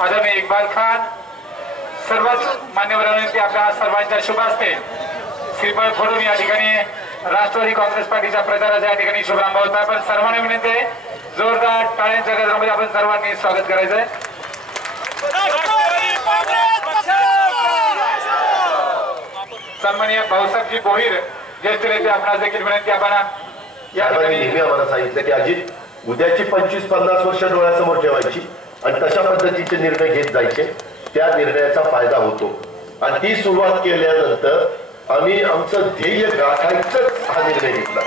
आदरणीय इक्बाल खान सर्वच मान्यवरांनी आपल्या सर्वांच्या शुभ हस्ते श्रीफळ फोडून या ठिकाणी राष्ट्रवादी काँग्रेस पार्टीच्या प्रचाराच्या या ठिकाणी शुभारंभ होत आहे। पण सर्वांना विनंती आहे जोरदार टाळ्यांच्या गजरामध्ये आपण सर्वांनी स्वागत करायचंय। सन्माननीय भाऊसाहेबजी गोहिर ज्येष्ठ नेते आपणास देखील विनंती आपण या ठिकाणी नेहमी आम्हाला सांगितलं की अजित उद्याची 25-50 वर्ष डोळ्यासमोर ठेवायची आणि तशा पद्धतीचे निर्णय घेत जायचे, त्या निर्णयाचा फायदा होतो। आणि ती सुरुवात केल्यानंतर आम्ही आमचं ध्येय गाठायचंच हा निर्णय घेतला।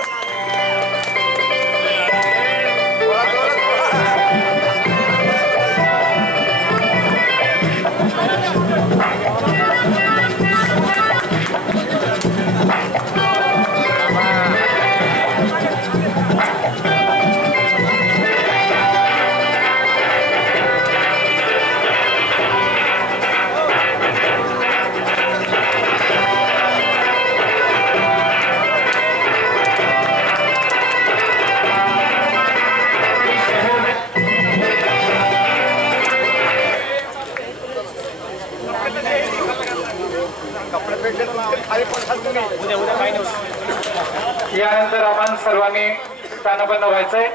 यानंतर आपण सर्वांनी स्थानबद्ध व्हायचंय।